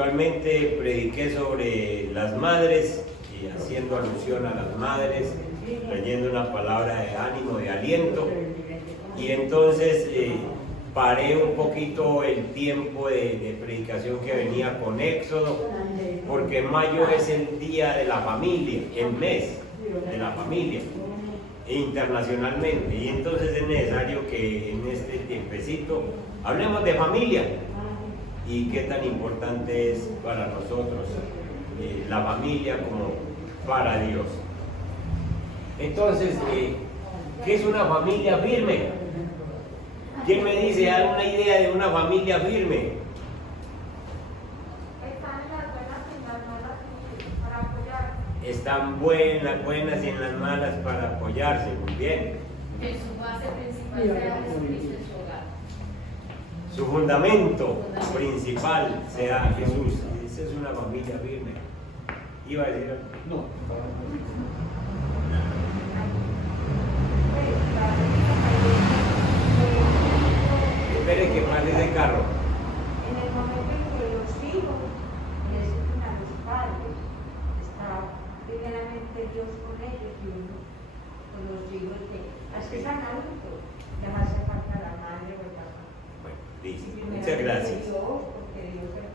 espiritualmente prediqué sobre las madres y haciendo alusión a las madres, trayendo una palabra de ánimo, de aliento, y entonces paré un poquito el tiempo de predicación que venía con Éxodo, porque mayo es el día de la familia, el mes de la familia internacionalmente, y entonces es necesario que en este tiempecito hablemos de familia y qué tan importante es para nosotros la familia como para Dios. Entonces, ¿qué es una familia firme? ¿Quién me dice alguna idea de una familia firme? Están buenas y en las malas para apoyarse, muy bien. Que su base principal sea Jesucristo en su hogar. Su fundamento principal sea Jesús. Esa es una familia firme. ¿Iba a decir algo? No. Espere que pase ese carro. En el momento en que los hijos necesitan a los padres, está primeramente Dios con ellos y uno con los hijos que así están adultos, les hace falta la madre o el papá. Bueno, listo. Y Muchas primeramente gracias. Dios, porque Dios es el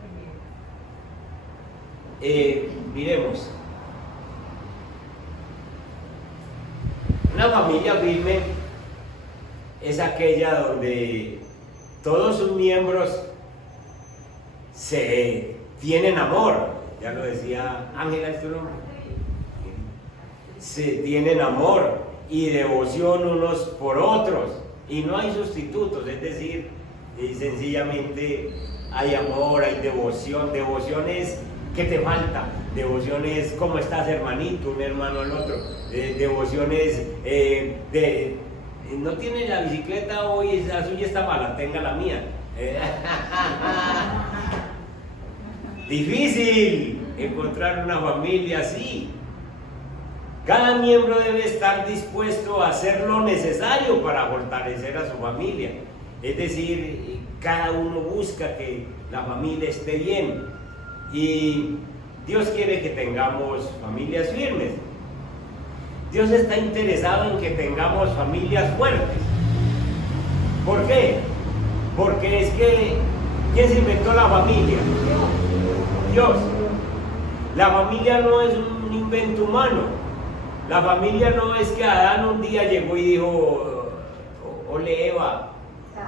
primero. Miremos. Una familia firme es aquella donde todos sus miembros se tienen amor. Ya lo decía Ángela, ¿es tu nombre? Se tienen amor y devoción unos por otros. Y no hay sustitutos, es decir, sencillamente hay amor, hay devoción. Devoción es ¿qué te falta? Devoción es ¿cómo estás, hermanito? Un hermano al otro. Devoción es no tiene la bicicleta hoy, la suya está mala, tenga la mía. Difícil encontrar una familia así. Cada miembro debe estar dispuesto a hacer lo necesario para fortalecer a su familia. Es decir, cada uno busca que la familia esté bien. Y Dios quiere que tengamos familias firmes. Dios está interesado en que tengamos familias fuertes. ¿Por qué? Porque es que ¿quién se inventó la familia? Dios. La familia no es un invento humano. La familia no es que Adán un día llegó y dijo, ole Eva,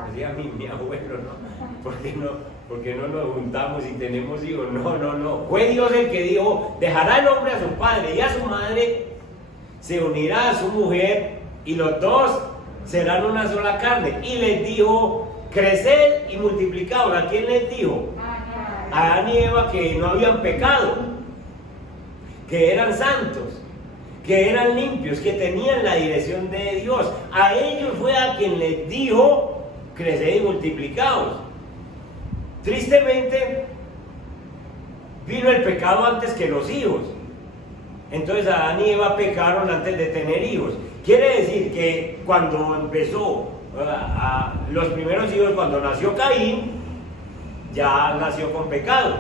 decía mi abuelo, ¿no? ¿Por qué no nos juntamos y tenemos hijos? No. Fue Dios el que dijo, dejará el hombre a su padre y a su madre, se unirá a su mujer y los dos serán una sola carne. Y les dijo, creced y multiplicaos. ¿A quién les dijo? A Adán y Eva, que no habían pecado, que eran santos, que eran limpios, que tenían la dirección de Dios. A ellos fue a quien les dijo, creced y multiplicaos. Tristemente, vino el pecado antes que los hijos. Entonces Adán y Eva pecaron antes de tener hijos. Quiere decir que cuando empezó los primeros hijos, cuando nació Caín, ya nació con pecado,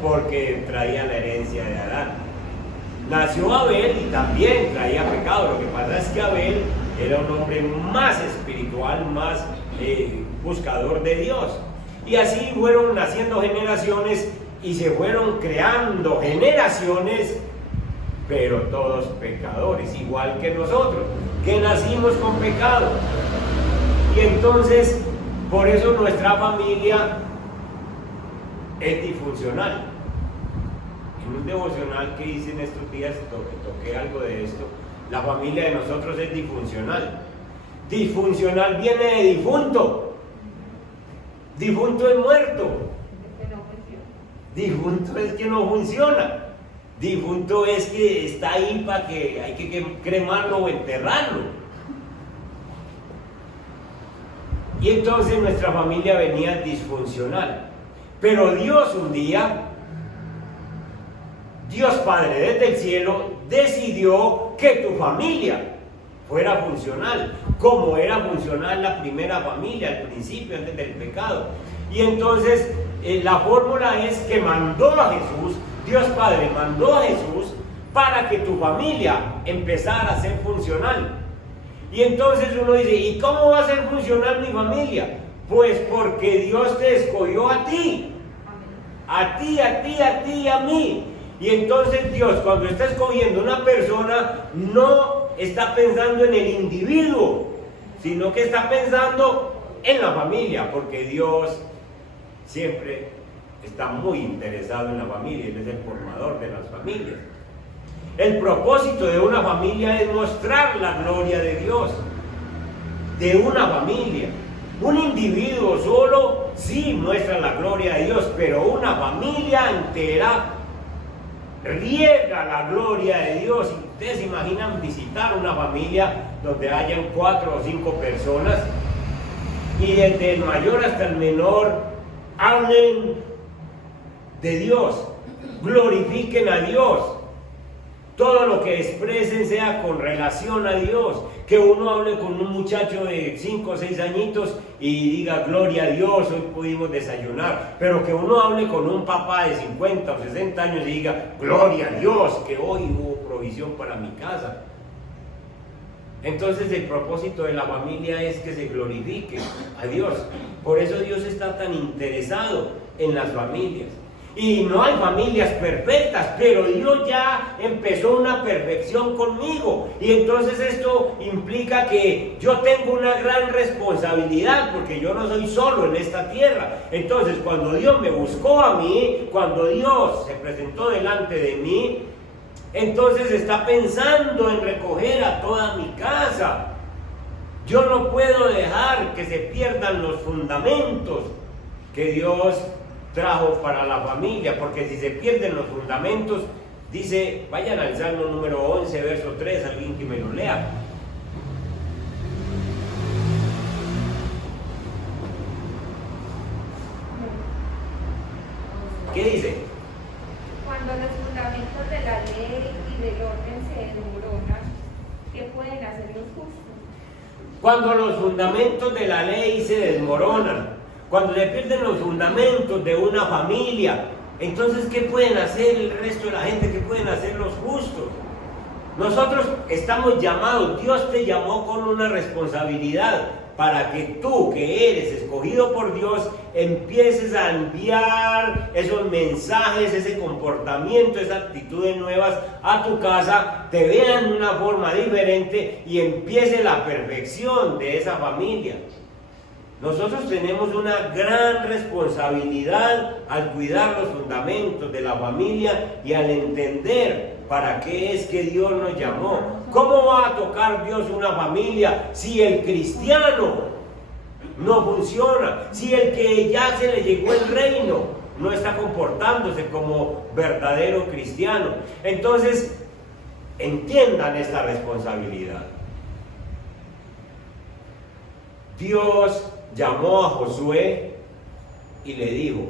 porque traía la herencia de Adán. Nació Abel y también traía pecado. Lo que pasa es que Abel era un hombre más espiritual, más buscador de Dios. Y así fueron naciendo generaciones y se fueron creando generaciones, pero todos pecadores, igual que nosotros, que nacimos con pecado. Y entonces, por eso nuestra familia es disfuncional. En un devocional que hice en estos días, toqué algo de esto. La familia de nosotros es disfuncional. Disfuncional viene de difunto. Difunto es muerto. Difunto es que no funciona. Difunto es que está ahí para que hay que cremarlo o enterrarlo. Y entonces nuestra familia venía disfuncional. Pero Dios un día, Dios Padre desde el cielo, decidió que tu familia fuera funcional, como era funcional la primera familia al principio, antes del pecado. Y entonces la fórmula es que mandó a Jesús, Dios Padre mandó a Jesús para que tu familia empezara a ser funcional. Y entonces uno dice, ¿y cómo va a ser funcional mi familia? Pues porque Dios te escogió a ti. A ti, a ti, a ti y a mí. Y entonces Dios, cuando está escogiendo una persona, no está pensando en el individuo, sino que está pensando en la familia, porque Dios siempre está muy interesado en la familia, Él es el formador de las familias. El propósito de una familia es mostrar la gloria de Dios, de una familia. Un individuo solo sí muestra la gloria de Dios, pero una familia entera riega la gloria de Dios. Ustedes se imaginan visitar una familia donde hayan 4 o 5 personas y desde el mayor hasta el menor hablen de Dios, glorifiquen a Dios. Todo lo que expresen sea con relación a Dios. Que uno hable con un muchacho de 5 o 6 añitos y diga gloria a Dios, hoy pudimos desayunar. Pero que uno hable con un papá de 50 o 60 años y diga gloria a Dios, que hoy hubo provisión para mi casa. Entonces el propósito de la familia es que se glorifique a Dios. Por eso Dios está tan interesado en las familias. Y no hay familias perfectas, pero Dios ya empezó una perfección conmigo. Y entonces esto implica que yo tengo una gran responsabilidad, porque yo no soy solo en esta tierra. Entonces cuando Dios me buscó a mí, cuando Dios se presentó delante de mí, entonces está pensando en recoger a toda mi casa. Yo no puedo dejar que se pierdan los fundamentos que Dios trajo para la familia, porque si se pierden los fundamentos, dice, vayan al Salmo número 11, verso 3, alguien que me lo lea. ¿Qué dice? Cuando los fundamentos de la ley y del orden se desmoronan, ¿qué pueden hacer los justos? Cuando los fundamentos de la ley se desmoronan, cuando se pierden los fundamentos de una familia, entonces ¿qué pueden hacer el resto de la gente? ¿Qué pueden hacer los justos? Nosotros estamos llamados, Dios te llamó con una responsabilidad para que tú, que eres escogido por Dios, empieces a enviar esos mensajes, ese comportamiento, esas actitudes nuevas a tu casa, te vean de una forma diferente y empiece la perfección de esa familia. Nosotros tenemos una gran responsabilidad al cuidar los fundamentos de la familia y al entender para qué es que Dios nos llamó. ¿Cómo va a tocar Dios una familia si el cristiano no funciona? Si el que ya se le llegó el reino no está comportándose como verdadero cristiano. Entonces, entiendan esta responsabilidad. Dios llamó a Josué y le dijo: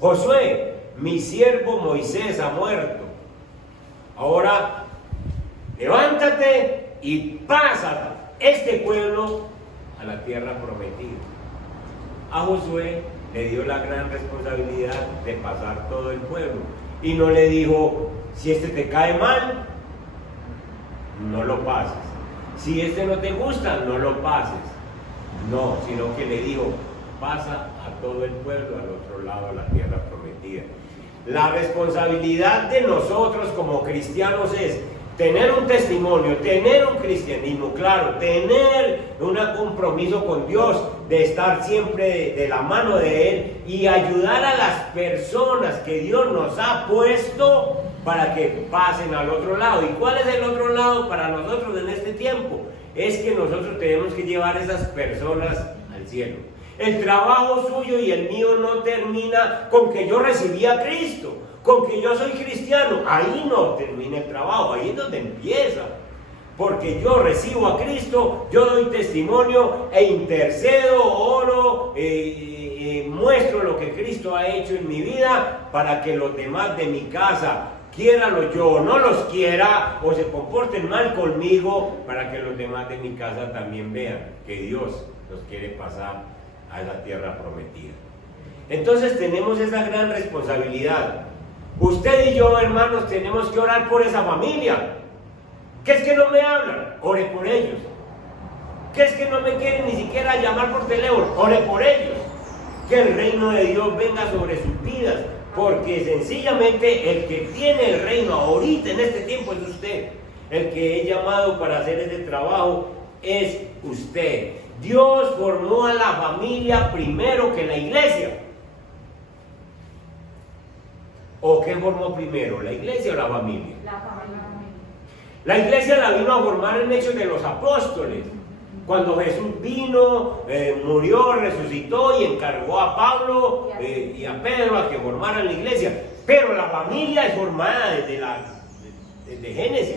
Josué, mi siervo Moisés ha muerto. Ahora levántate y pasa este pueblo a la tierra prometida. A Josué le dio la gran responsabilidad de pasar todo el pueblo y no le dijo: si este te cae mal, no lo pases, si este no te gusta, no lo pases. No, sino que le dijo: pasa a todo el pueblo al otro lado de la tierra prometida. La responsabilidad de nosotros como cristianos es tener un testimonio, tener un cristianismo claro, tener un compromiso con Dios, de estar siempre de la mano de Él y ayudar a las personas que Dios nos ha puesto para que pasen al otro lado. ¿Y cuál es el otro lado para nosotros en este tiempo? Es que nosotros tenemos que llevar a esas personas al cielo. El trabajo suyo y el mío no termina con que yo recibí a Cristo, con que yo soy cristiano. Ahí no termina el trabajo, ahí es donde empieza. Porque yo recibo a Cristo, yo doy testimonio e intercedo, oro, muestro lo que Cristo ha hecho en mi vida para que los demás de mi casa, quiéralo yo o no los quiera, o se comporten mal conmigo, para que los demás de mi casa también vean que Dios los quiere pasar a esa tierra prometida. Entonces tenemos esa gran responsabilidad. Usted y yo, hermanos, tenemos que orar por esa familia. ¿Qué es que no me hablan? Ore por ellos. ¿Qué es que no me quieren ni siquiera llamar por teléfono? Ore por ellos. Que el reino de Dios venga sobre sus vidas, porque sencillamente el que tiene el reino ahorita en este tiempo es usted. El que es llamado para hacer ese trabajo es usted. Dios formó a la familia primero que la iglesia. ¿O qué formó primero, la iglesia o la familia? La familia. La iglesia la vino a formar en Hechos de los Apóstoles. Cuando Jesús vino, murió, resucitó y encargó a Pablo y a Pedro a que formaran la iglesia. Pero la familia es formada desde Génesis,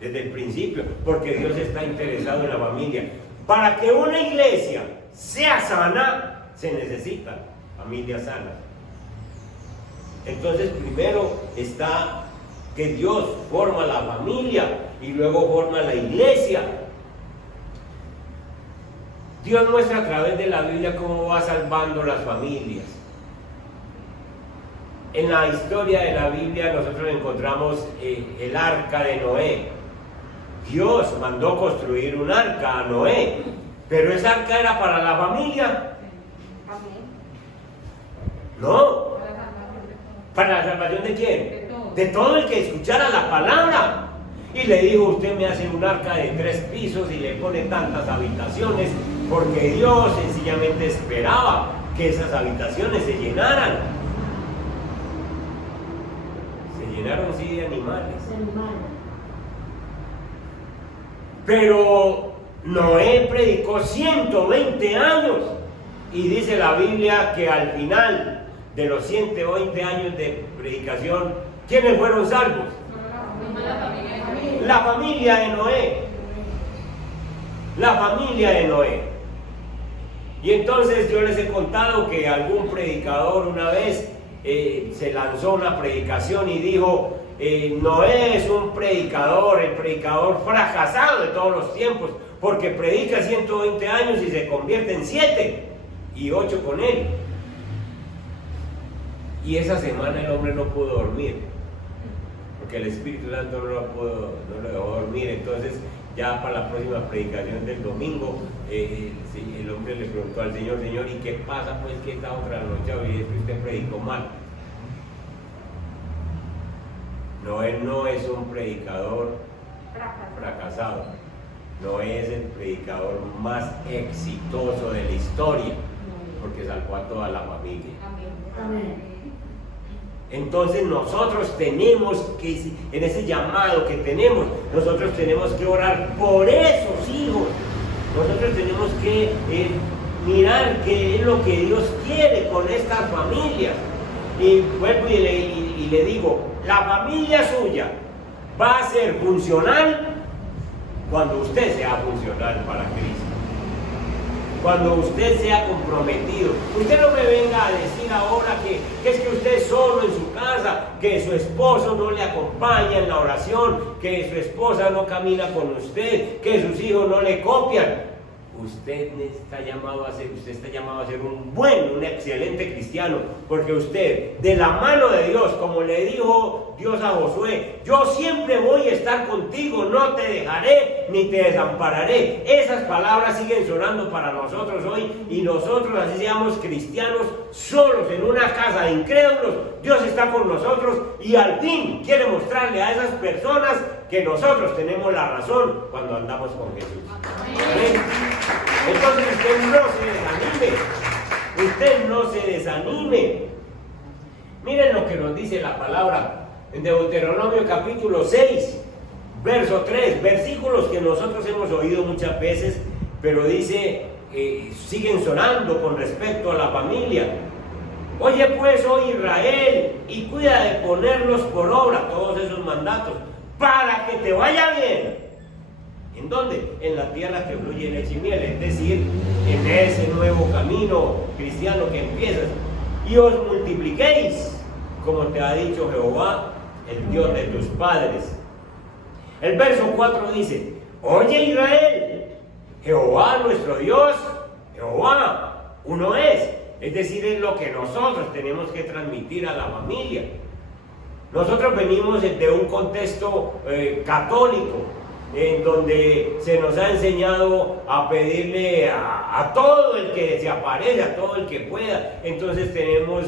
desde el principio, porque Dios está interesado en la familia. Para que una iglesia sea sana, se necesitan familias sanas. Entonces primero está que Dios forma la familia y luego forma la iglesia. Dios muestra a través de la Biblia cómo va salvando las familias. En la historia de la Biblia nosotros encontramos el arca de Noé. Dios mandó construir un arca a Noé, pero esa arca era para la familia. No. ¿Para la salvación de quién? De todo el que escuchara la palabra. Y le dijo, usted me hace un arca de 3 pisos y le pone tantas habitaciones, porque Dios sencillamente esperaba que esas habitaciones se llenaran. Se llenaron sí de animales. Pero Noé predicó 120 años y dice la Biblia que al final de los 120 años de predicación, ¿quiénes fueron salvos? La familia de Noé. La familia de Noé. Y entonces yo les he contado que algún predicador una vez se lanzó una predicación y dijo, Noé es un predicador, el predicador fracasado de todos los tiempos, porque predica 120 años y se convierte en 7 y 8 con él. Y esa semana el hombre no pudo dormir, porque el Espíritu Santo no lo dejó dormir. Entonces ya para la próxima predicación del domingo, el hombre le preguntó al Señor, Señor, ¿y qué pasa pues que esta otra noche es que usted predicó mal? Noé no es un predicador fracasado. Noé es el predicador más exitoso de la historia, porque salvó a toda la familia. Amén. Entonces nosotros tenemos que, en ese llamado que tenemos, nosotros tenemos que orar por esos hijos. Nosotros tenemos que mirar qué es lo que Dios quiere con estas familias. Y vuelvo y le digo, la familia suya va a ser funcional cuando usted sea funcional para Cristo. Cuando usted sea comprometido. Usted no me venga a decir ahora que es que usted es solo en su casa, que su esposo no le acompaña en la oración, que su esposa no camina con usted, que sus hijos no le copian. Usted está llamado a ser un excelente cristiano, porque usted, de la mano de Dios, como le dijo Dios a Josué, yo siempre voy a estar contigo, no te dejaré ni te desampararé. Esas palabras siguen sonando para nosotros hoy, y nosotros, así seamos cristianos, solos en una casa de incrédulos, Dios está con nosotros y al fin quiere mostrarle a esas personas que nosotros tenemos la razón cuando andamos con Jesús. Amén. Entonces usted no se desanime. Miren lo que nos dice la palabra en Deuteronomio capítulo 6, verso 3, versículos que nosotros hemos oído muchas veces, pero dice, siguen sonando con respecto a la familia. Oye pues, oh Israel, y cuida de ponerlos por obra, todos esos mandatos, para que te vaya bien. ¿En dónde? En la tierra que fluye leche y miel, es decir, en ese nuevo camino cristiano que empiezas. Y os multipliquéis, como te ha dicho Jehová, el Dios de tus padres. El verso 4 dice, oye Israel, Jehová nuestro Dios, Jehová, uno es. Es decir, es lo que nosotros tenemos que transmitir a la familia. Nosotros venimos de un contexto católico, en donde se nos ha enseñado a pedirle a todo el que se aparece, a todo el que pueda. Entonces tenemos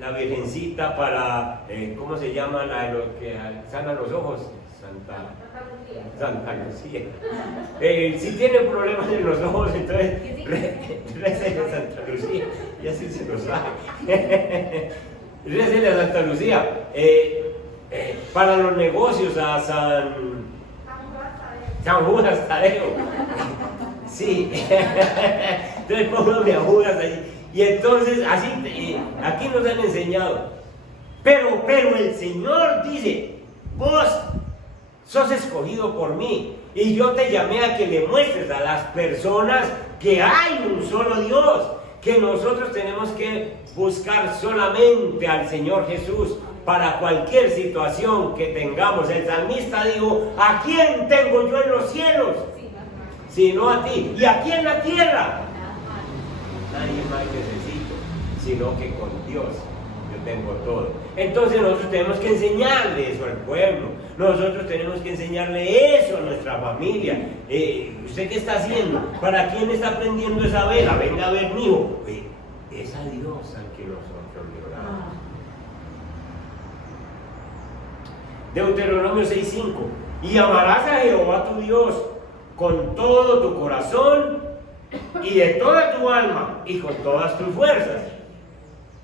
la Virgencita para, ¿cómo se llama? La de los que sana los ojos, Santa Lucía. Si tiene problemas en los ojos, entonces récele a Santa Lucía, ya sí se lo sabe. Récele a Santa Lucía. Para los negocios a San Judas Tadeo. Sí. Entonces póngame a Judas allí. Y entonces así, aquí nos han enseñado. Pero el Señor dice, vos sos escogido por mí y yo te llamé a que le muestres a las personas que hay un solo Dios, que nosotros tenemos que buscar solamente al Señor Jesús para cualquier situación que tengamos. El salmista dijo, ¿a quién tengo yo en los cielos? Sino a ti. ¿Y aquí en la tierra? Nadie más necesito, sino que con Dios yo tengo todo. Entonces nosotros tenemos que enseñarle eso al pueblo, nosotros tenemos que enseñarle eso a nuestra familia. ¿Usted qué está haciendo? ¿Para quién está prendiendo esa vela? Venga a ver, mijo. Es a Dios al que nosotros le oramos. Deuteronomio 6:5. Y amarás a Jehová tu Dios con todo tu corazón y de toda tu alma y con todas tus fuerzas.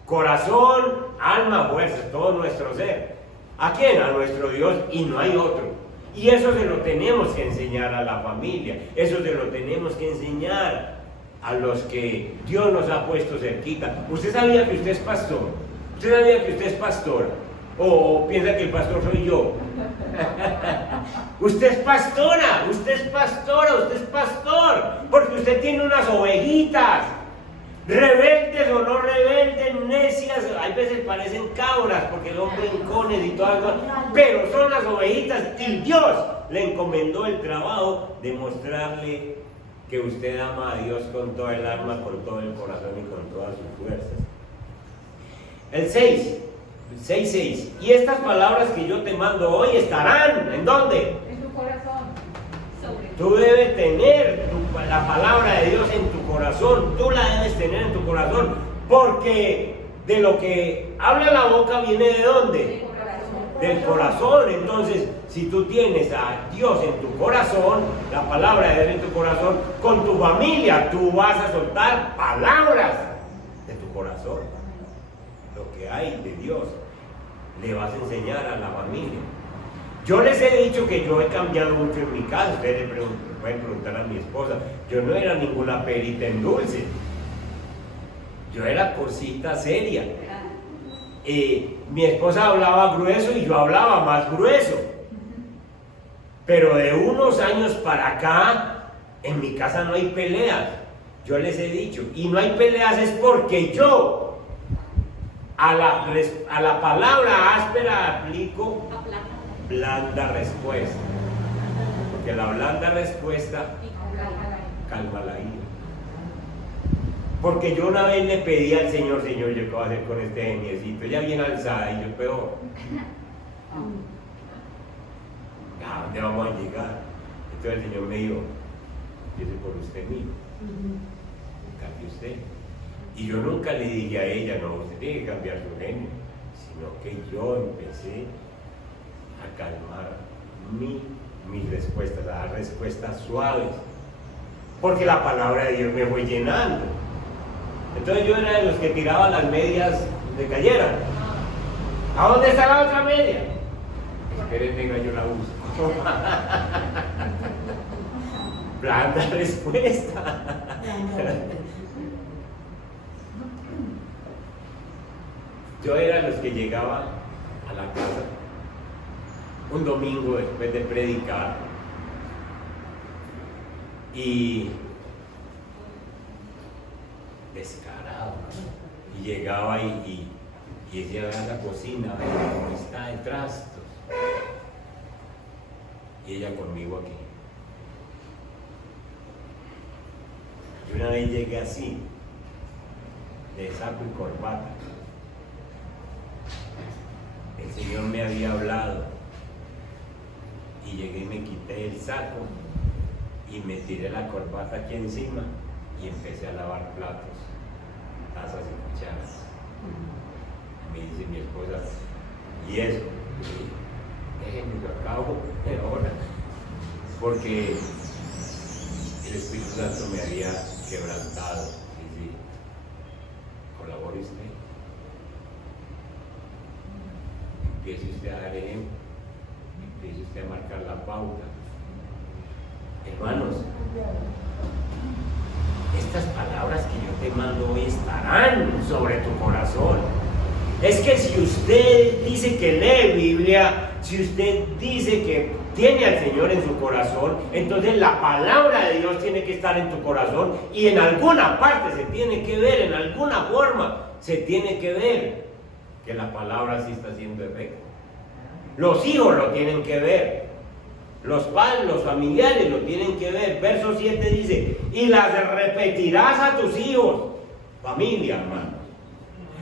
Corazón, alma, fuerzas, todo nuestro ser. ¿A quién? A nuestro Dios, y no hay otro. Y eso se lo tenemos que enseñar a la familia, eso se lo tenemos que enseñar a los que Dios nos ha puesto cerquita. ¿Usted sabía que usted es pastor? ¿Usted sabía que usted es pastora? ¿O piensa que el pastor soy yo? Usted es pastora, usted es pastora, usted es pastor, porque usted tiene unas ovejitas, rebeldes o no rebeldes, necias, a veces parecen cabras porque son brincones y todas las cosas, pero son las ovejitas y Dios le encomendó el trabajo de mostrarle que usted ama a Dios con toda el alma, con todo el corazón y con todas sus fuerzas. El 6:6. Y estas palabras que yo te mando hoy estarán, ¿en dónde? En tu corazón. Tú debes tener la palabra de Dios en tu corazón, tú la debes tener en tu corazón, porque de lo que habla la boca viene ¿de dónde? Del corazón. Entonces, si tú tienes a Dios en tu corazón, la palabra de Dios en tu corazón, con tu familia tú vas a soltar palabras de tu corazón. Lo que hay de Dios le vas a enseñar a la familia. Yo les he dicho que yo he cambiado mucho en mi casa. Ustedes le pueden preguntar a mi esposa. Yo no era ninguna perita en dulce. Yo era cosita seria. Mi esposa hablaba grueso y yo hablaba más grueso. Pero de unos años para acá, en mi casa no hay peleas. Yo les he dicho. Y no hay peleas es porque yo a la palabra áspera aplico blanda respuesta. Porque la blanda respuesta calma la ira. Porque yo una vez le pedí al Señor, ¿yo qué voy a hacer con este geniecito? Ella bien alzada y yo peor. ¿A dónde vamos a llegar? Entonces el Señor me dijo, empiece por usted mismo. Cambie usted. Y yo nunca le dije a ella, no, usted tiene que cambiar su genio, sino que yo empecé a calmar mis respuestas, a dar respuestas suaves, porque la palabra de Dios me fue llenando. Entonces yo era de los que tiraba las medias de cayeran. ¿A dónde está la otra media? Si quieres, venga, yo la uso. Blanda respuesta. Yo era de los que llegaba a la casa un domingo después de predicar y descarado, y llegaba y decía, ve a la cocina, ve cómo está de trastos, y ella conmigo aquí. Y una vez llegué así de saco y corbata. El Señor me había hablado y llegué y me quité el saco y me tiré la corbata aquí encima y empecé a lavar platos, tazas y cucharas. Me dice mi esposa, ¿y eso? Déjenme lo acabo ahora, porque el Espíritu Santo me había quebrantado. Y sí, colabore usted. Empiece usted a dar ejemplo, empiece usted a marcar la pauta. Hermanos, estas palabras que yo te mando hoy estarán sobre tu corazón. Es que si usted dice que lee Biblia, si usted dice que tiene al Señor en su corazón, entonces la palabra de Dios tiene que estar en tu corazón y en alguna parte se tiene que ver, en alguna forma se tiene que ver que la palabra sí está haciendo efecto. Los hijos lo tienen que ver, los padres, los familiares lo tienen que ver. Verso 7 dice, y las repetirás a tus hijos, familia, hermano.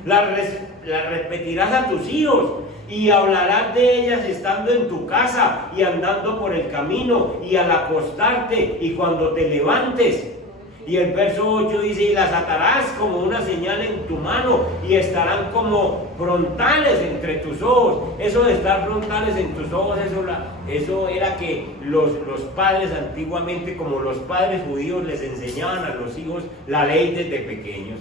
Las repetirás a tus hijos y hablarás de ellas estando en tu casa y andando por el camino y al acostarte y cuando te levantes. Y el verso 8 dice, y las atarás como una señal en tu mano y estarán como frontales entre tus ojos. Eso de estar frontales en tus ojos, eso era que los padres antiguamente, como los padres judíos, les enseñaban a los hijos la ley desde pequeños.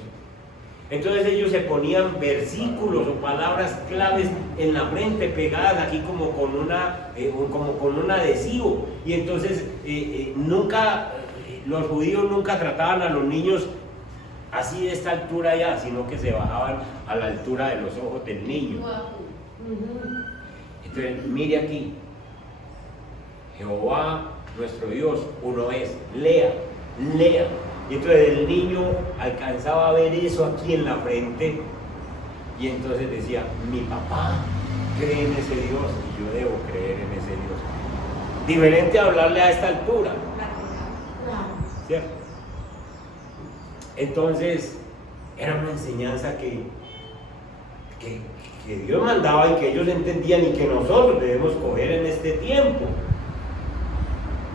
Entonces ellos se ponían versículos o palabras claves en la frente, pegadas aquí como con un adhesivo. Y entonces los judíos nunca trataban a los niños así de esta altura ya, sino que se bajaban a la altura de los ojos del niño. Entonces, mire aquí, Jehová nuestro Dios, uno es, lea. Y entonces el niño alcanzaba a ver eso aquí en la frente y entonces decía, mi papá cree en ese Dios y yo debo creer en ese Dios. Diferente a hablarle a esta altura, ¿cierto? Entonces era una enseñanza que Dios mandaba y que ellos entendían y que nosotros debemos coger en este tiempo.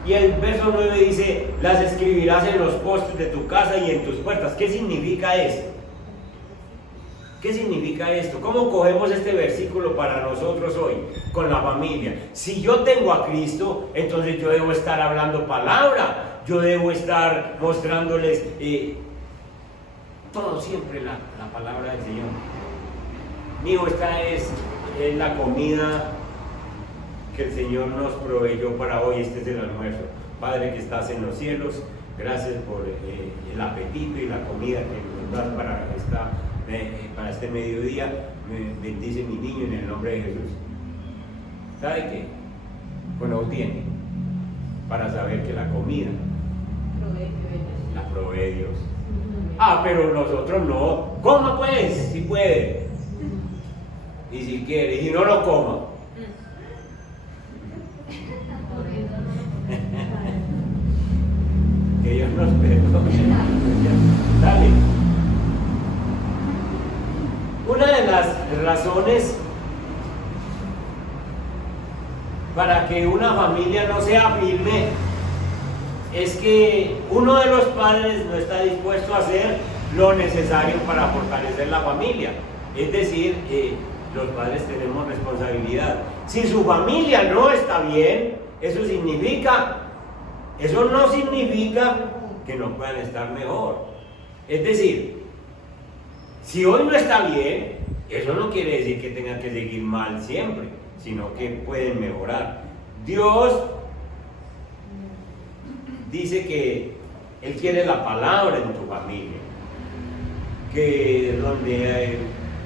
Y el verso 9 dice, las escribirás en los postes de tu casa y en tus puertas. ¿Qué significa esto? ¿Qué significa esto? ¿Cómo cogemos este versículo para nosotros hoy con la familia? Si yo tengo a Cristo, entonces yo debo estar hablando palabra, yo debo estar mostrándoles todo siempre la palabra del Señor. Mijo, esta es la comida que el Señor nos proveyó para hoy. Este es el almuerzo. Padre que estás en los cielos, gracias por el apetito y la comida que nos das para este mediodía. Bendice mi niño en el nombre de Jesús. ¿Sabe qué? Bueno, tiene para saber que la comida la provee Dios. Ah, pero nosotros no. Coma pues, si puede. Y si quiere, y no lo coma. Que Dios nos perdone. Dale. Una de las razones para que una familia no sea firme es que uno de los padres no está dispuesto a hacer lo necesario para fortalecer la familia. Es decir, los padres tenemos responsabilidad. Si su familia no está bien, eso no significa que no puedan estar mejor. Es decir, si hoy no está bien, eso no quiere decir que tengan que seguir mal siempre, sino que pueden mejorar. Dios dice que Él quiere la palabra en tu familia, que donde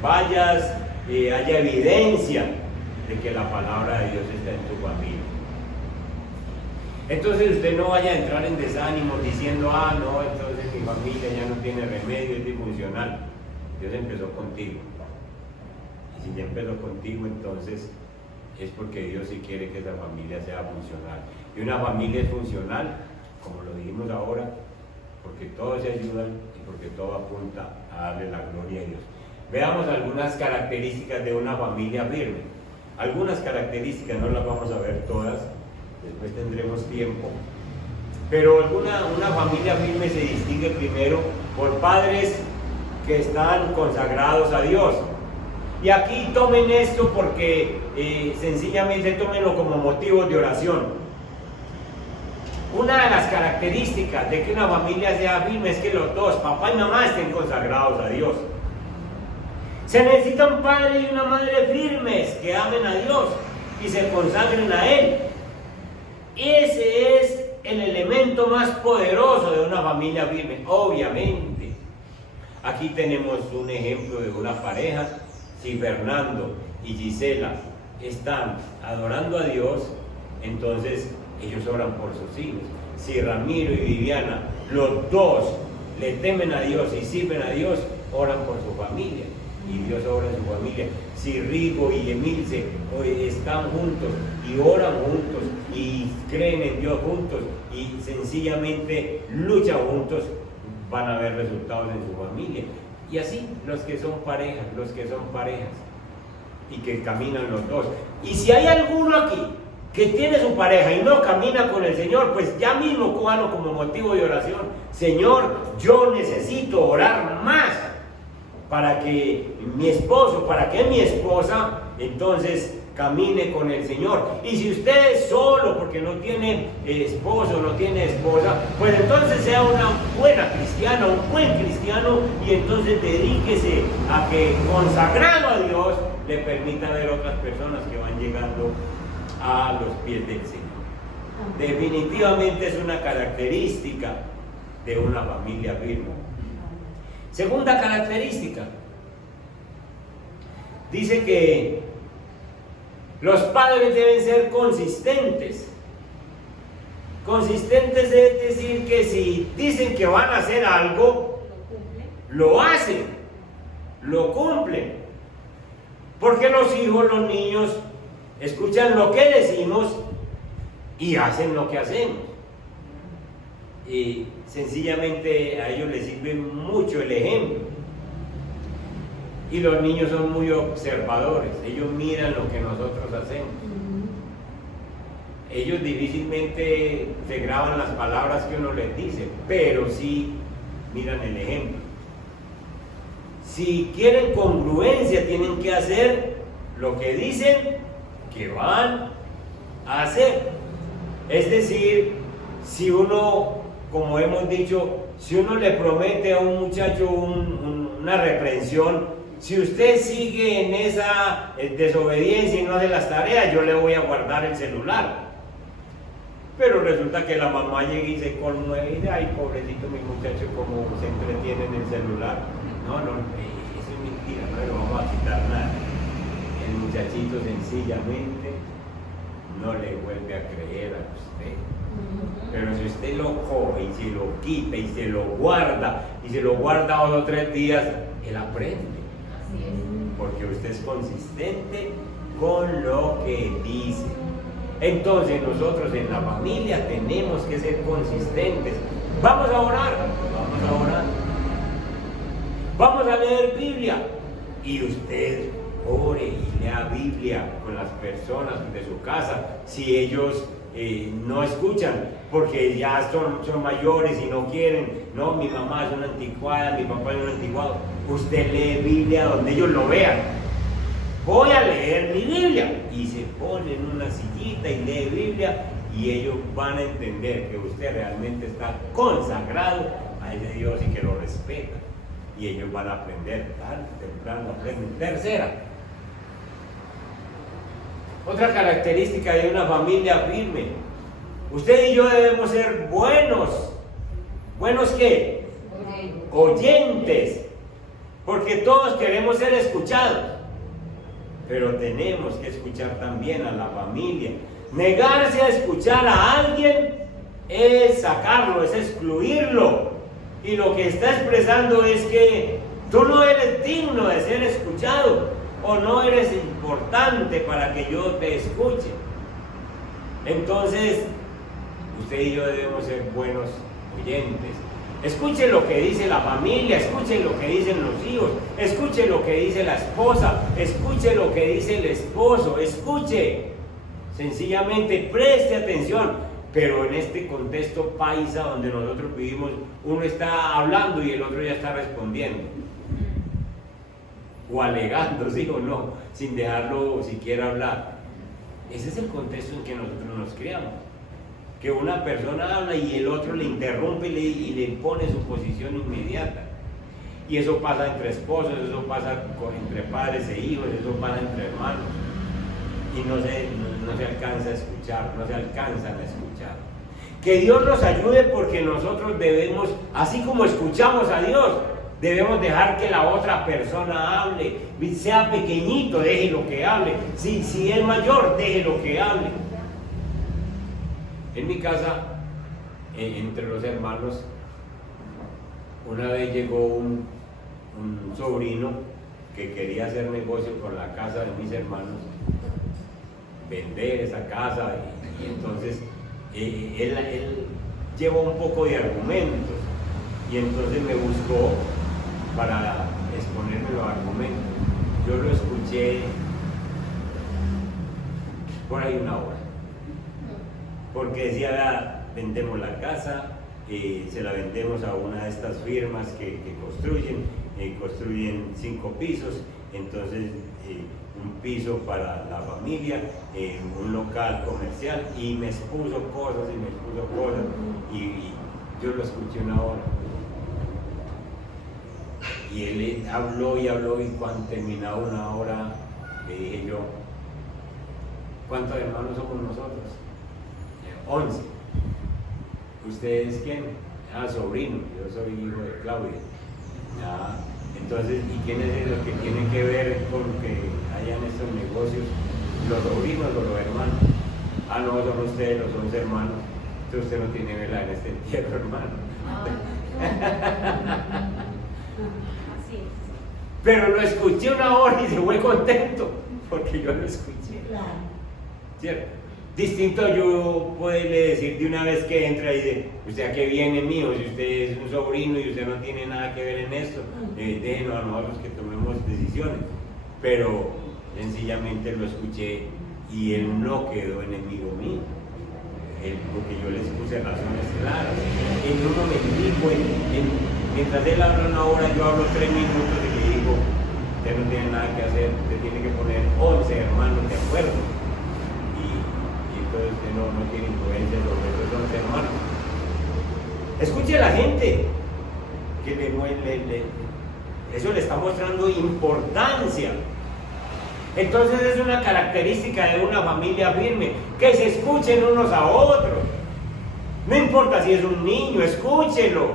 vayas haya evidencia de que la palabra de Dios está en tu familia. Entonces usted no vaya a entrar en desánimo diciendo, no, entonces mi familia ya no tiene remedio, es disfuncional. Dios empezó contigo. Y si ya empezó contigo, entonces es porque Dios sí quiere que esa familia sea funcional. Y una familia es funcional, como lo dijimos ahora, porque todos se ayudan y porque todo apunta a darle la gloria a Dios. Veamos algunas características de una familia firme. Algunas características, no las vamos a ver todas, después tendremos tiempo. Pero una familia firme se distingue primero por padres que están consagrados a Dios. Y aquí tomen esto porque sencillamente tómenlo como motivo de oración. Una de las características de que una familia sea firme es que los dos, papá y mamá, estén consagrados a Dios. Se necesita un padre y una madre firmes que amen a Dios y se consagren a Él. Ese es el elemento más poderoso de una familia firme, obviamente. Aquí tenemos un ejemplo de una pareja. Si Fernando y Gisela están adorando a Dios, entonces ellos oran por sus hijos. Si Ramiro y Viviana, los dos, le temen a Dios y sirven a Dios, oran por su familia y Dios obra en su familia. Si Rigo y Emilce están juntos y oran juntos y creen en Dios juntos y sencillamente luchan juntos, van a ver resultados en su familia. Y así los que son parejas y que caminan los dos. Y si hay alguno aquí que tiene su pareja y no camina con el Señor, pues ya mismo cójalo como motivo de oración. Señor, yo necesito orar más para que mi esposo, para que mi esposa entonces camine con el Señor. Y si usted es solo porque no tiene esposo, no tiene esposa, pues entonces sea una buena cristiana, un buen cristiano, y entonces dedíquese a que, consagrado a Dios, le permita ver otras personas que van llegando a los pies del Señor. Definitivamente es una característica de una familia firme. Segunda característica, dice que los padres deben ser consistentes. Consistentes es decir que si dicen que van a hacer algo, lo hacen, lo cumplen. Porque los hijos, los niños, escuchan lo que decimos y hacen lo que hacemos. Y sencillamente a ellos les sirve mucho el ejemplo. Y los niños son muy observadores, ellos miran lo que nosotros hacemos. Ellos difícilmente se graban las palabras que uno les dice, pero sí miran el ejemplo. Si quieren congruencia, tienen que hacer lo que dicen que van a hacer. Es decir, si uno, como hemos dicho, si uno le promete a un muchacho una reprensión, si usted sigue en esa desobediencia y no hace las tareas, yo le voy a guardar el celular. Pero resulta que la mamá llega y se conmueve y dice, ay, pobrecito mi muchacho, como se entretiene en el celular. No, eso es mentira, no le vamos a quitar nada. El muchachito sencillamente no le vuelve a creer a usted. Pero si usted lo coge y se lo quita y se lo guarda 2 o 3 días, él aprende. Así es. Porque usted es consistente con lo que dice. Entonces nosotros en la familia tenemos que ser consistentes. Vamos a orar, vamos a leer Biblia. Y usted ore y lea Biblia con las personas de su casa, si ellos no escuchan, porque ya son mayores y no quieren. No, mi mamá es una anticuada, mi papá es un anticuado. Usted lee Biblia donde ellos lo vean. Voy a leer mi Biblia, y se pone en una sillita y lee Biblia, y ellos van a entender que usted realmente está consagrado a ese Dios y que lo respeta, y ellos van a aprender tarde o temprano, aprenden. Tercera, otra característica de una familia firme: usted y yo debemos ser buenos ¿qué? Oyentes, porque todos queremos ser escuchados. Pero tenemos que escuchar también a la familia. Negarse a escuchar a alguien es sacarlo, es excluirlo. Y lo que está expresando es que tú no eres digno de ser escuchado, o no eres importante para que yo te escuche. Entonces, usted y yo debemos ser buenos oyentes. Escuche lo que dice la familia, escuche lo que dicen los hijos, escuche lo que dice la esposa, escuche lo que dice el esposo, escuche. Sencillamente preste atención, pero en este contexto paisa donde nosotros vivimos, uno está hablando y el otro ya está respondiendo. O alegando, sí o no, sin dejarlo siquiera hablar. Ese es el contexto en que nosotros nos criamos. Que una persona habla y el otro le interrumpe y le impone su posición inmediata. Y eso pasa entre esposos, eso pasa entre padres e hijos, eso pasa entre hermanos. Y no se alcanza a escuchar, no se alcanzan a escuchar. Que Dios nos ayude porque nosotros debemos, así como escuchamos a Dios, debemos dejar que la otra persona hable. Sea pequeñito, déjelo que hable. Si es mayor, déjelo que hable. En mi casa, entre los hermanos, una vez llegó un sobrino que quería hacer negocio con la casa de mis hermanos, vender esa casa, y entonces él llevó un poco de argumentos, y entonces me buscó para exponerme los argumentos. Yo lo escuché por ahí una hora. Porque decía, vendemos la casa, se la vendemos a una de estas firmas que construyen 5 pisos, entonces un piso para la familia, un local comercial, y me expuso cosas, y yo lo escuché una hora. Y él habló, y cuando terminaba una hora, le dije yo, ¿cuántos hermanos somos nosotros? 11. ¿Ustedes quién? Sobrino, yo soy hijo de Claudia. Entonces, ¿y quiénes es los que tienen que ver con que hayan estos negocios? ¿Los sobrinos o los hermanos? No, son ustedes los 11 hermanos. Entonces usted no tiene vela en este entierro, hermano. Así es. Pero lo escuché una hora y se fue contento, porque yo lo escuché. ¿Cierto? Distinto yo poderle decir de una vez que entra y dice, ¿usted a qué viene, mijo? Si usted es un sobrino y usted no tiene nada que ver en esto, déjenos a nosotros que tomemos decisiones. Pero sencillamente lo escuché y él no quedó enemigo mío, porque yo les puse razones claras. En un momentico, mientras él habla una hora, yo hablo 3 minutos y le digo, usted no tiene nada que hacer, usted tiene que poner 11 hermanos de acuerdo. Entonces usted no tiene influencia sobre esos 11 hermanos. Escuche a la gente, que eso le está mostrando importancia. Entonces es una característica de una familia firme, que se escuchen unos a otros. No importa si es un niño, escúchelo,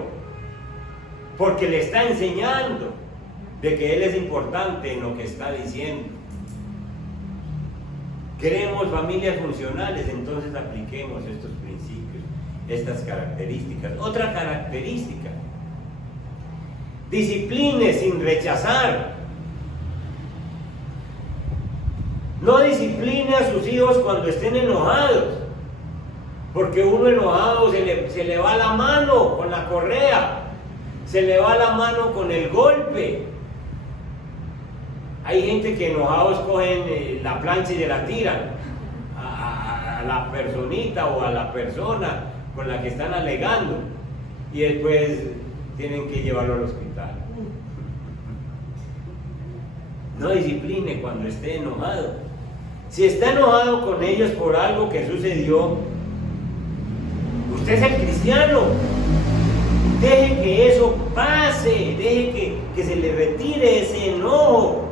porque le está enseñando de que él es importante en lo que está diciendo. Queremos familias funcionales, entonces apliquemos estos principios, estas características. Otra característica: discipline sin rechazar. No discipline a sus hijos cuando estén enojados, porque uno enojado se le va la mano con la correa, se le va la mano con el golpe. Hay gente que enojados cogen la plancha y se la tiran a la personita o a la persona con la que están alegando, y después tienen que llevarlo al hospital. No discipline cuando esté enojado. Si está enojado con ellos por algo que sucedió, usted es el cristiano, deje que eso pase, deje que se le retire ese enojo.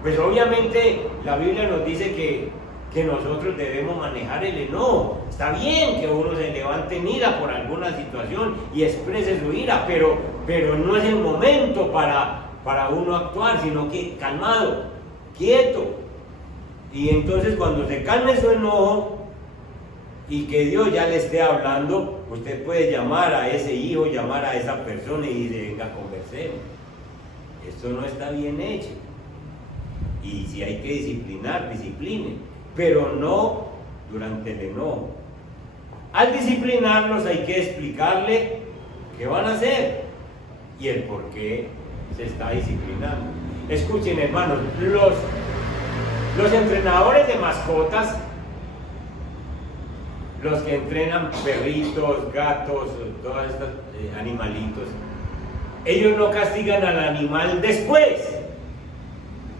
Pues obviamente la Biblia nos dice que nosotros debemos manejar el enojo. Está bien que uno se levante en ira por alguna situación y exprese su ira, pero no es el momento para uno actuar, sino que calmado, quieto. Y entonces cuando se calme su enojo y que Dios ya le esté hablando, usted puede llamar a ese hijo, llamar a esa persona y decir, venga, conversemos. Esto no está bien hecho. Y si hay que disciplinar, discipline, pero no durante el enojo. Al disciplinarlos hay que explicarle ¿Qué van a hacer? Y el por qué se está disciplinando. Escuchen, hermanos, los entrenadores de mascotas, los que entrenan perritos, gatos, todos estos animalitos, ellos no castigan al animal después,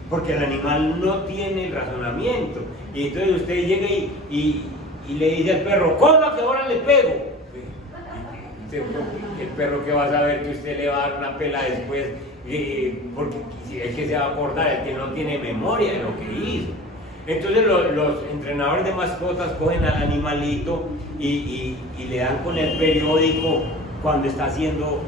porque el animal no tiene el razonamiento. Y entonces usted llega y le dice al perro, coma que ahora le pego. El perro que va a saber que usted le va a dar una pela después, porque es que se va a acordar, el que no tiene memoria de lo que hizo. Entonces los entrenadores de mascotas cogen al animalito y le dan con el periódico cuando está haciendo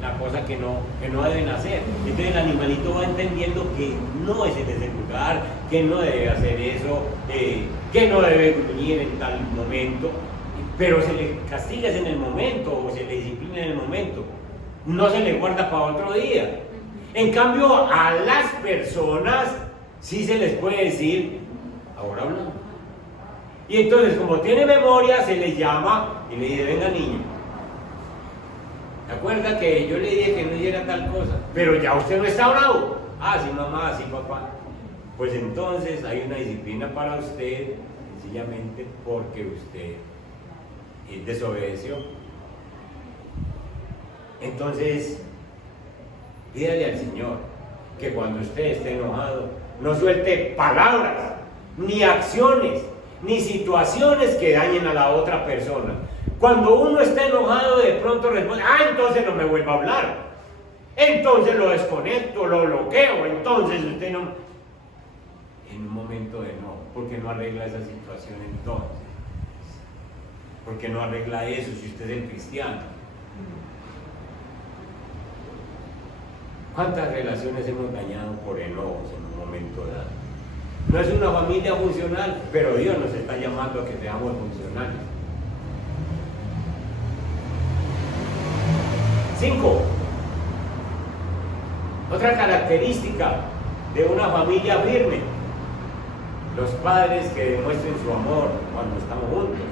la cosa que no deben hacer. Entonces el animalito va entendiendo que no es el ejecutar, que no debe hacer eso, que no debe gruñir en tal momento, pero se le castiga en el momento o se le disciplina en el momento, no se le guarda para otro día. En cambio, a las personas sí se les puede decir, ahora habla. Y entonces, como tiene memoria, se les llama y le dice, venga niño, ¿te acuerdas que yo le dije que no hiciera tal cosa? Pero ya usted no está bravo. Ah, sí mamá, sí papá. Pues entonces hay una disciplina para usted, sencillamente porque usted desobedeció. Entonces, pídale al Señor que cuando usted esté enojado, no suelte palabras, ni acciones, ni situaciones que dañen a la otra persona. Cuando uno está enojado, de pronto responde, entonces no me vuelva a hablar, entonces lo desconecto, lo bloqueo, entonces usted no... En un momento de no, porque no arregla esa situación entonces, porque no arregla eso si usted es el cristiano. ¿Cuántas relaciones hemos dañado por enojos en un momento dado? No es una familia funcional, pero Dios nos está llamando a que seamos funcionales. 5. Otra característica de una familia firme: los padres que demuestren su amor cuando estamos juntos,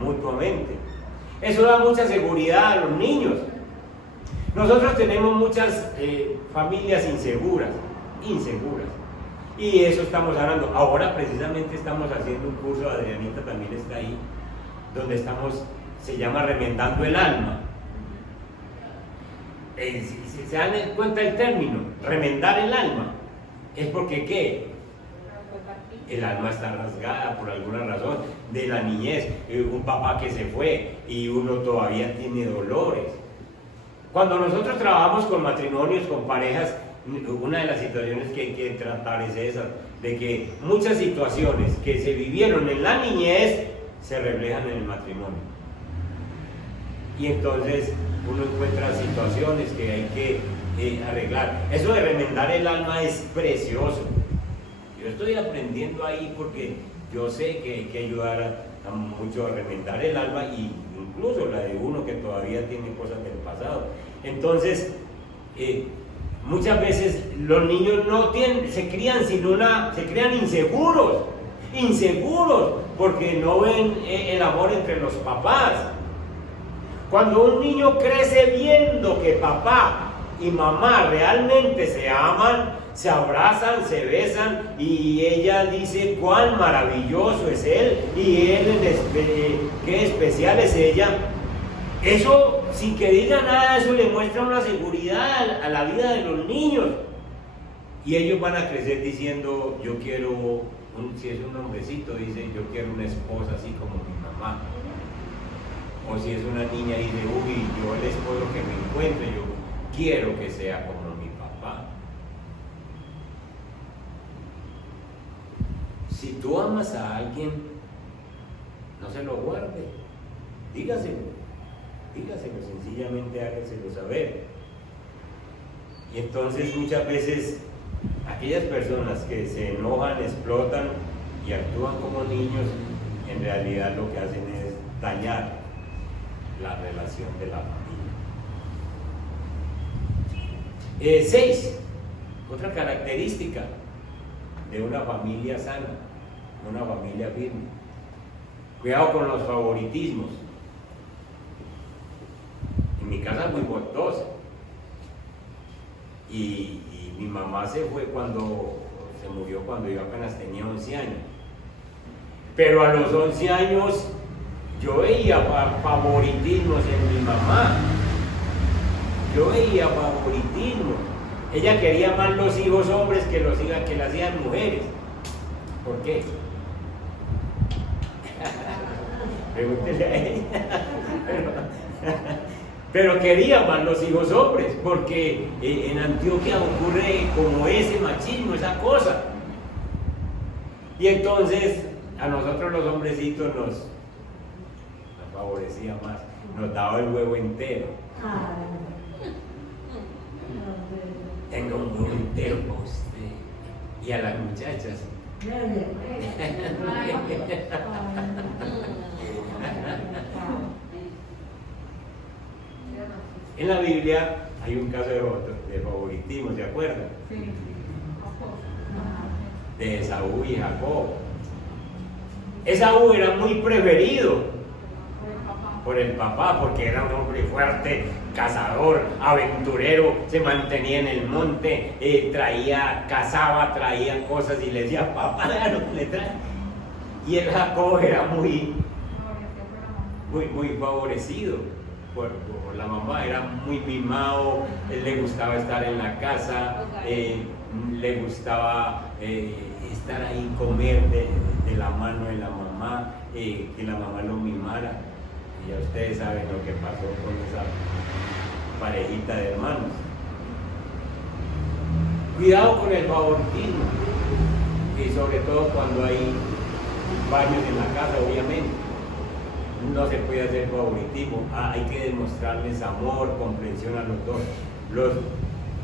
mutuamente. Eso da mucha seguridad a los niños. Nosotros tenemos muchas familias inseguras, y eso estamos hablando. Ahora precisamente estamos haciendo un curso, Adrianita también está ahí, donde se llama Remendando el Alma. Si se dan cuenta el término, remendar el alma, es porque ¿qué? El alma está rasgada por alguna razón, de la niñez, un papá que se fue y uno todavía tiene dolores. Cuando nosotros trabajamos con matrimonios, con parejas, una de las situaciones que hay que tratar es esa, de que muchas situaciones que se vivieron en la niñez se reflejan en el matrimonio. Y entonces uno encuentra situaciones que hay que arreglar. Eso de remendar el alma es precioso. Yo estoy aprendiendo ahí porque yo sé que hay que ayudar mucho a remendar el alma, y incluso la de uno que todavía tiene cosas del pasado. Entonces, muchas veces los niños se crían inseguros, porque no ven el amor entre los papás. Cuando un niño crece viendo que papá y mamá realmente se aman, se abrazan, se besan, y ella dice cuán maravilloso es él y él qué especial es ella, eso, sin que diga nada, eso le muestra una seguridad a la vida de los niños, y ellos van a crecer diciendo, yo quiero, si es un hombrecito, dice, yo quiero una esposa así como mi mamá. O si es una niña, dice, uy, yo el esposo que me encuentre, yo quiero que sea como mi papá. Si tú amas a alguien, no se lo guarde, dígaselo, sencillamente hágaselo saber. Y entonces muchas veces aquellas personas que se enojan, explotan y actúan como niños, en realidad lo que hacen es dañar la relación de la familia. 6. Otra característica de una familia sana, una familia firme: cuidado con los favoritismos. En mi casa fuimos 12. Y mi mamá se fue se murió cuando yo apenas tenía 11 años. Pero a los 11 años yo veía favoritismos en mi mamá. Yo veía favoritismos. Ella quería más los hijos hombres que las hijas mujeres. ¿Por qué? Pregúntele a ella. Pero quería más los hijos hombres, porque en Antioquia ocurre como ese machismo, esa cosa. Y entonces a nosotros los hombrecitos nos favorecía más, nos daba el huevo entero. Tengo un huevo entero para usted. Y a las muchachas. En la Biblia hay un caso de favoritismo, ¿se acuerdan? Sí. De Esaú y Jacob. Esaú era muy preferido por el papá, porque era un hombre fuerte, cazador, aventurero, se mantenía en el monte, cazaba, traía cosas y le decía, papá, vea lo que le trae. Y el Jacob era muy favorecido por la mamá, era muy mimado, él le gustaba estar en la casa, le gustaba estar ahí, comer de la mano de la mamá, que la mamá lo mimara. Y ya ustedes saben lo que pasó con esa parejita de hermanos. Cuidado con el favoritismo, y sobre todo cuando hay varios en la casa, obviamente. No se puede hacer favoritismo, hay que demostrarles amor, comprensión a los dos.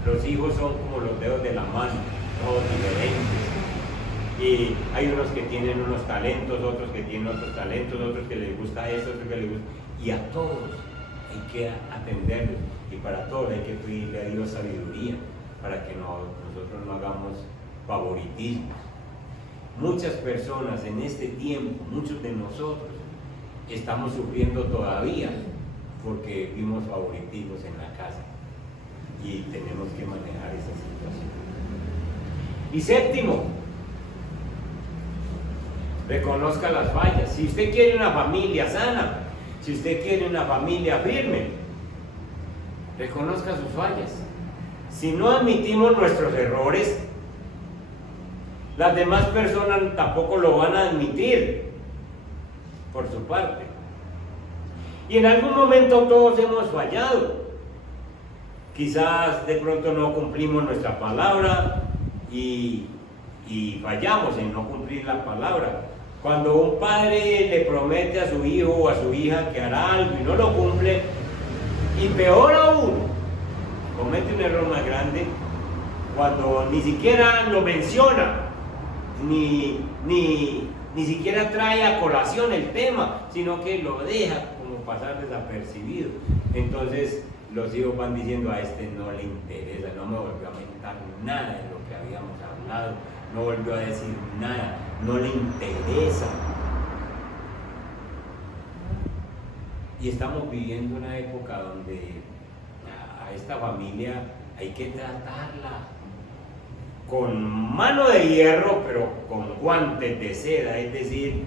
Los hijos son como los dedos de la mano, todos diferentes. Y hay unos que tienen unos talentos, otros que tienen otros talentos, otros que les gusta eso, otros que les gusta. Y a todos hay que atenderlos, y para todos hay que pedirle a Dios sabiduría para que nosotros no hagamos favoritismos. Muchas personas en este tiempo, muchos de nosotros, estamos sufriendo todavía porque vimos favoritismos en la casa, y tenemos que manejar esa situación. Y séptimo, reconozca las fallas. Si usted quiere una familia sana, si usted quiere una familia firme, reconozca sus fallas. Si no admitimos nuestros errores, las demás personas tampoco lo van a admitir por su parte. Y en algún momento todos hemos fallado. Quizás de pronto no cumplimos nuestra palabra y fallamos en no cumplir la palabra. Cuando un padre le promete a su hijo o a su hija que hará algo y no lo cumple, y peor aún, comete un error más grande cuando ni siquiera lo menciona, ni siquiera trae a colación el tema, sino que lo deja como pasar desapercibido. Entonces los hijos van diciendo, a este no le interesa, no me volvió a mentar nada de lo que habíamos hablado, no volvió a decir nada, no le interesa. Y estamos viviendo una época donde a esta familia hay que tratarla con mano de hierro, pero con guantes de seda, es decir,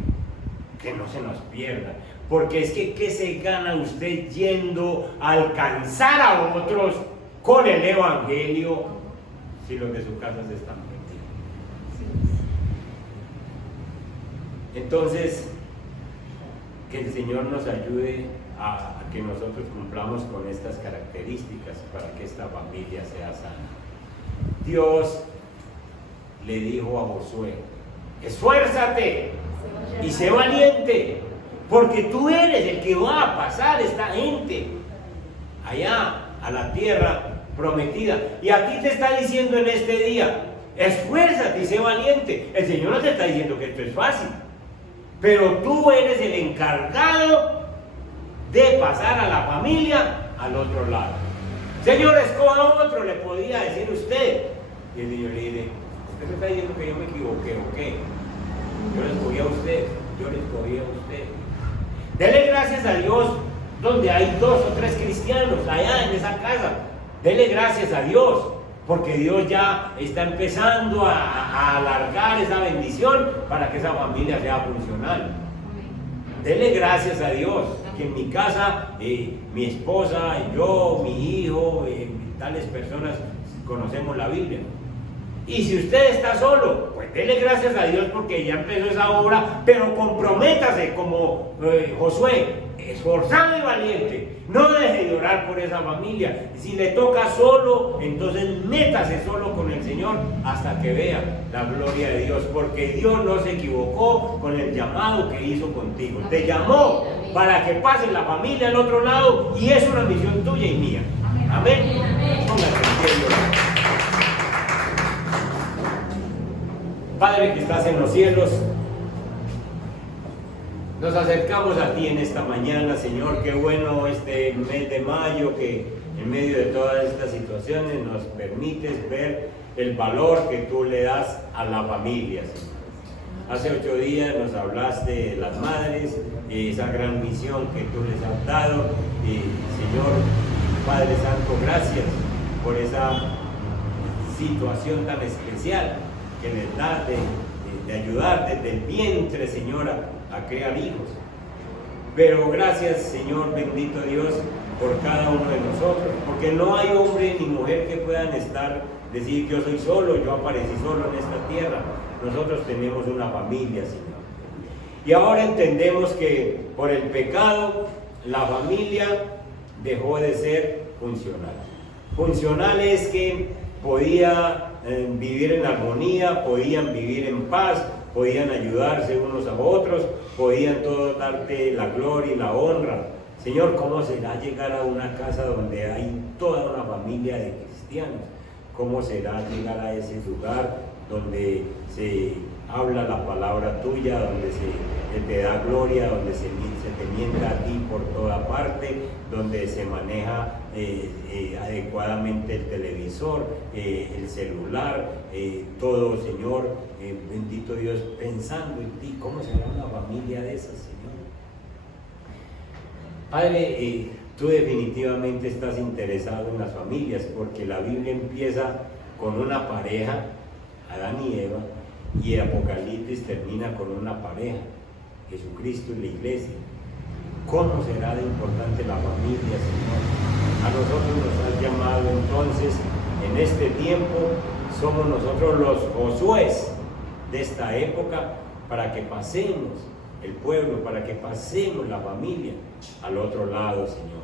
que no se nos pierda. Porque es que, ¿qué se gana usted yendo a alcanzar a otros con el evangelio si los de su casa se están perdiendo? Entonces, que el Señor nos ayude a que nosotros cumplamos con estas características para que esta familia sea sana. Dios le dijo a Josué, esfuérzate y sé valiente, porque tú eres el que va a pasar esta gente allá a la tierra prometida. Y a ti te está diciendo en este día, esfuérzate y sé valiente. El Señor no te está diciendo que esto es fácil, pero tú eres el encargado de pasar a la familia al otro lado. Señor, escoja otro, le podía decir usted. Y el Señor le dice, usted me está diciendo que yo me equivoqué, ¿o qué? Yo le escogí a usted, yo le escogí a usted. Dele gracias a Dios donde hay 2 o 3 cristianos, allá en esa casa, dele gracias a Dios, porque Dios ya está empezando a alargar esa bendición para que esa familia sea funcional. Dele gracias a Dios, que en mi casa, mi esposa, yo, mi hijo, tales personas conocemos la Biblia. Y si usted está solo, pues dele gracias a Dios porque ya empezó esa obra, pero comprométase como Josué, esforzado y valiente. No deje de orar por esa familia. Si le toca solo, entonces métase solo con el Señor hasta que vea la gloria de Dios, porque Dios no se equivocó con el llamado que hizo contigo. Te llamó para que pase la familia al otro lado y es una misión tuya y mía. Amén. Póngase en pie y oramos. Padre que estás en los cielos, nos acercamos a ti en esta mañana, Señor. Qué bueno este mes de mayo, que en medio de todas estas situaciones nos permites ver el valor que tú le das a la familia, Señor. Hace 8 días nos hablaste de las madres, esa gran misión que tú les has dado. Señor, Padre Santo, gracias por esa situación tan especial que les das de ayudar desde el vientre, Señora, a crear hijos. Pero gracias, Señor, bendito Dios, por cada uno de nosotros, porque no hay hombre ni mujer que puedan decir yo soy solo, yo aparecí solo en esta tierra. Nosotros tenemos una familia, Señor. Y ahora entendemos que por el pecado la familia dejó de ser funcional. Funcional es que podía vivir en armonía, podían vivir en paz, podían ayudarse unos a otros, podían todos darte la gloria y la honra. Señor, ¿cómo será llegar a una casa donde hay toda una familia de cristianos? ¿Cómo será llegar a ese lugar donde se habla la palabra tuya, donde se te da gloria, donde se te mienta a ti por toda parte, donde se maneja adecuadamente el televisor, el celular, todo, Señor, bendito Dios, pensando en ti? ¿Cómo será una familia de esas, Señor? Padre, tú definitivamente estás interesado en las familias, porque la Biblia empieza con una pareja, Adán y Eva, y el Apocalipsis termina con una pareja, Jesucristo y la iglesia. ¿Cómo será de importante la familia, Señor? A nosotros nos has llamado entonces, en este tiempo, somos nosotros los Josués de esta época, para que pasemos el pueblo, para que pasemos la familia al otro lado, Señor.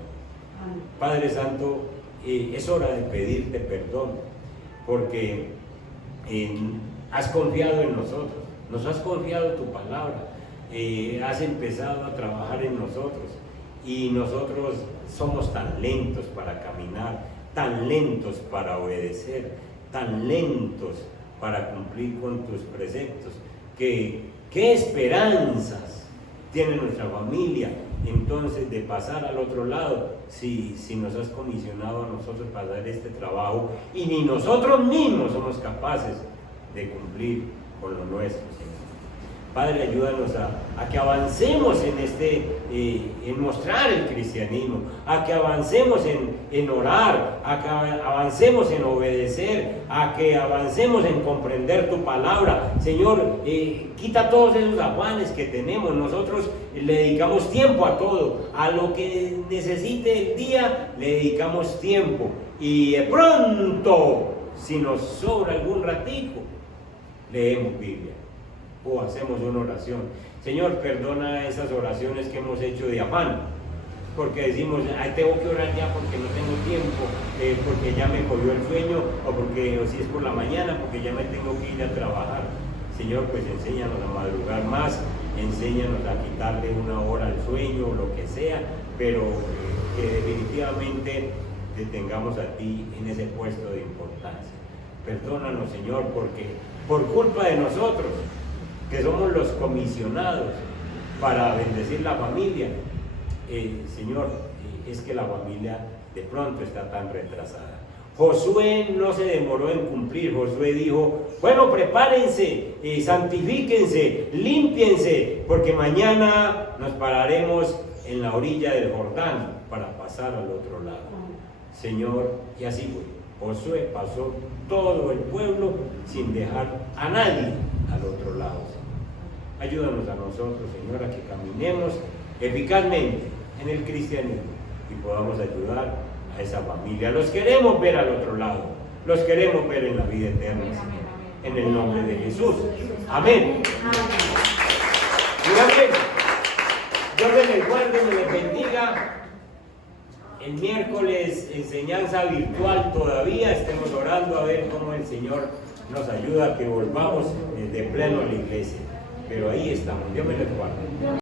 Padre Santo, es hora de pedirte perdón, porque has confiado en nosotros, nos has confiado tu palabra, has empezado a trabajar en nosotros, y nosotros somos tan lentos para caminar, tan lentos para obedecer, tan lentos para cumplir con tus preceptos, que qué esperanzas tiene nuestra familia entonces de pasar al otro lado, si nos has comisionado a nosotros para dar este trabajo y ni nosotros mismos somos capaces de cumplir con lo nuestro, Señor. Padre, ayúdanos a que avancemos en mostrar el cristianismo, a que avancemos en orar, a que avancemos en obedecer, a que avancemos en comprender tu palabra. Señor, quita todos esos afanes que tenemos. Nosotros le dedicamos tiempo a todo, a lo que necesite el día le dedicamos tiempo, y de pronto, si nos sobra algún ratico, leemos Biblia o hacemos una oración. Señor, perdona esas oraciones que hemos hecho de afán, porque decimos, tengo que orar ya porque no tengo tiempo, porque ya me cogió el sueño, o si es por la mañana, porque ya me tengo que ir a trabajar. Señor, pues enséñanos a madrugar más, enséñanos a quitarle una hora al sueño o lo que sea, pero que definitivamente te tengamos a ti en ese puesto de importancia. Perdónanos, Señor, porque por culpa de nosotros, que somos los comisionados para bendecir la familia, Señor, es que la familia de pronto está tan retrasada. Josué no se demoró en cumplir. Josué dijo, bueno, prepárense, santifíquense, límpiense, porque mañana nos pararemos en la orilla del Jordán para pasar al otro lado. Señor, y así fue. Josué pasó todo el pueblo sin dejar a nadie al otro lado. Ayúdanos a nosotros, Señor, a que caminemos eficazmente en el cristianismo y podamos ayudar a esa familia. Los queremos ver al otro lado, los queremos ver en la vida eterna, Señor, en el nombre de Jesús. Amén. Gracias. Dios les guarde y les bendiga. El miércoles enseñanza virtual todavía, estemos orando a ver cómo el Señor nos ayuda a que volvamos de pleno a la iglesia. Pero ahí estamos, Dios me lo guarde.